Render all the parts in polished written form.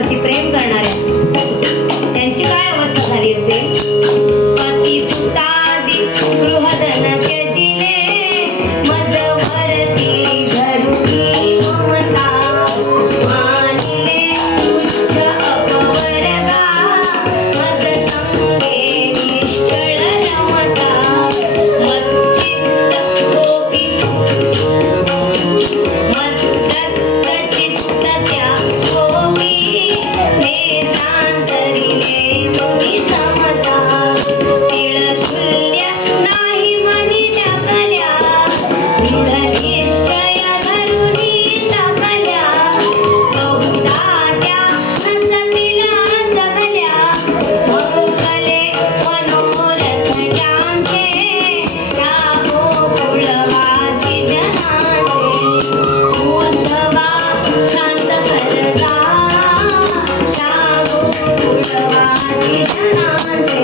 कोणावरती प्रेम करणाऱ्या त्यांची काय अवस्था झाली असेल? पती सुतादी गृहधन त्यजिले मजवरती धरुणी ममता मानिले तुच्छ अपवर्गा मद संगे निश्चळ रमता मच्चित्त गोपी मद्दत्त त्या गोपी वेदांतरिले मुनी समता तिळतुल्य नाही मनी टाकल्या दृढ निश्चय धरुनी टाकल्या बहुधा त्या नसतिला जगल्या मंगले मनोरथ ज्यांचे त्या गोकुळवासी जनाचे उद्धवा शांत कर जा त्या गोकुळवासी जनाचे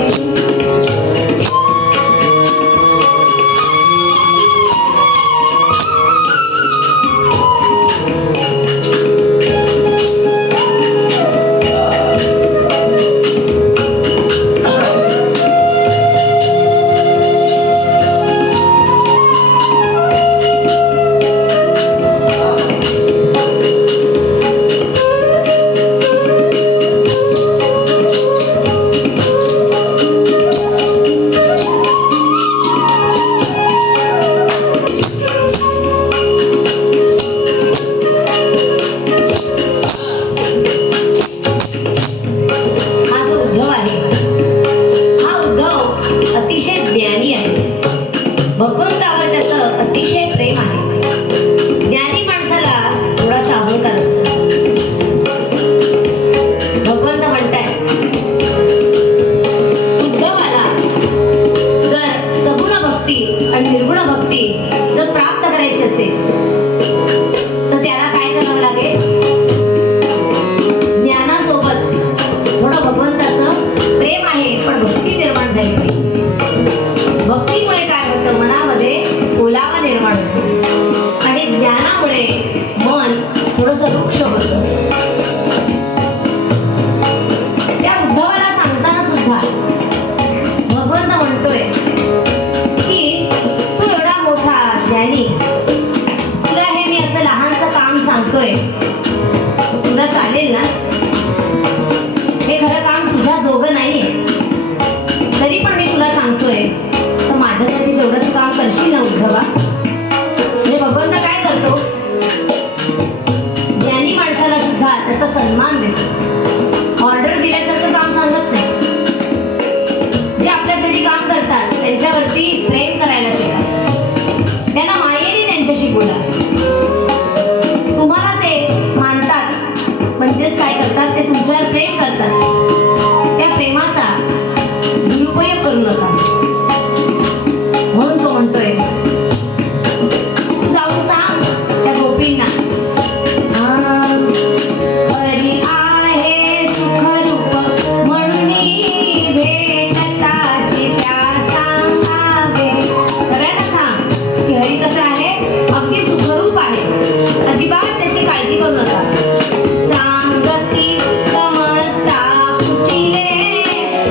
भगवंतावर त्याचं अतिशय प्रेम आहे. ज्ञानी माणसाला थोडासा अहंकार असतो. भगवंत म्हणताय उद्धवाला जर सगुण भक्ती आणि निर्गुण भक्ती जर प्राप्त करायची असेल तर त्याला काय करावं लागेल? ज्ञानासोबत थोडं भगवंताचं प्रेम आहे पण भक्ती निर्माण झाली पाहिजे. भक्तीमुळे काय होतं? मनामध्ये ओलावा निर्माण होतो आणि ज्ञानामुळे मन थोडंसं वृक्ष होतं. त्या उद्धवाला सांगताना सुद्धा भगवंत म्हणतोय की तू एवढा मोठा ज्ञानी, तुला हे मी असं लहानसं काम सांगतोय, तुला चालेल ना? हे खरं काम तुझ्या जोगं नाहीये, तरी पण मी तुला सांगतोय माझ्यासाठी तेवढं तू काम करशील ना उद्धवा? म्हणजे भगवंत काय करतो? ज्ञानी माणसाला सुद्धा त्याचा सन्मान देतो. ऑर्डर दिल्यासारखं काम सांगत नाही. जे आपल्यासाठी काम करतात त्यांच्यावरती प्रेम करायला शिका. त्यांना मायेने त्यांच्याशी बोला. तुम्हाला ते मानतात म्हणजेच काय करतात? ते तुमच्यावर प्रेम करतात. त्या प्रेमाचा दुरुपयोग करू नका. म्हणून तो म्हणतोय तू जाऊन सांग त्या गोपींना हरी आहे सुखरूप म्हणून भेटताची त्या सांगावे. सगळ्यांना सांग की हरी कसं आहे? अगदी सुखरूप आहे. अजिबात त्याची काळजी करू नका. सांगती समजता पुटिले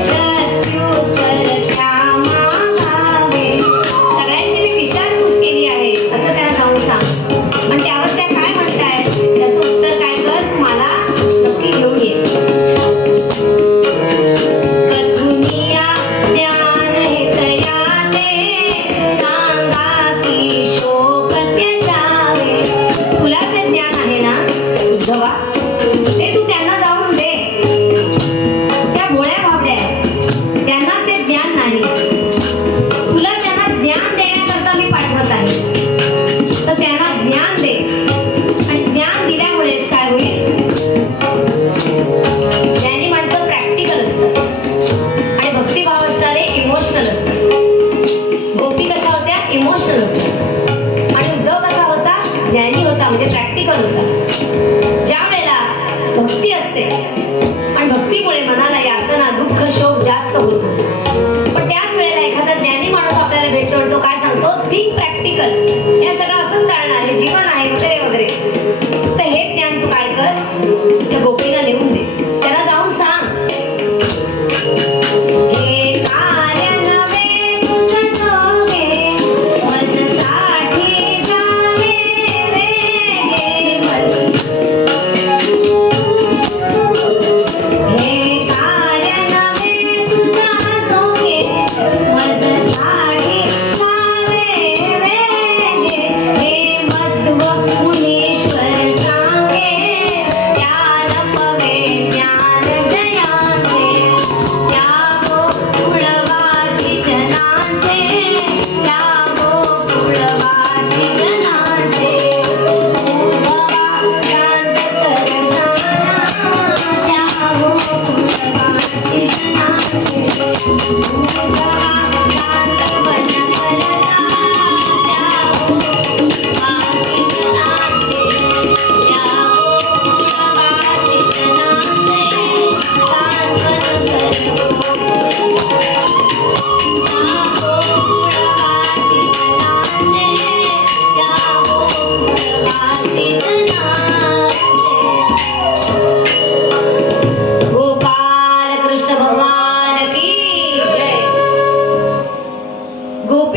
प्रत्युत्तर त्या मागावे. सगळ्यांची मी विचारपूस केली आहे असं त्याला जाऊन सांग. आणि त्यावर त्या काय म्हणतायत त्याचं उत्तर काय कर? तुम्हाला नक्की घेऊन ये. कथुनिया ज्ञान हे तयाते सांगा की शोक त्याच्यावे. तुला जे ज्ञान आहे ना उद्धवा, ते तू त्यांना जाऊन दे. त्या भोळ्या भाबड्या आहेत, त्यांना ते ज्ञान नाही. तुला त्यांना ज्ञान देण्याकरता मी पाठवत आहे, तर त्यांना ज्ञान दे. आणि ज्ञान दिल्यामुळेच काय होईल? ज्ञानी माणसं प्रॅक्टिकल असतात आणि भक्तिभाव असणारे इमोशनल असतात. गोपी कशा होत्या? इमोशनल होत्या. आणि उद्धव कसा होता? ज्ञानी होता, म्हणजे प्रॅक्टिकल होता. ज्या वेळेला भक्ती असते आणि भक्तीमुळे मनाला यातना दुःख शोक जास्त होतो, पण त्याच वेळेला एखादा ज्ञानी माणूस आपल्याला भेटतो आणि तो काय सांगतो? Think practical. हे सगळं असंच चालणार आहे, जीवन आहे वगैरे वगैरे. तर हे ज्ञान तू काय कर? त्या गोपीला नेऊन दे.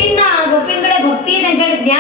गोपींकडे भक्ती आहे, त्यांच्याकडे ज्ञान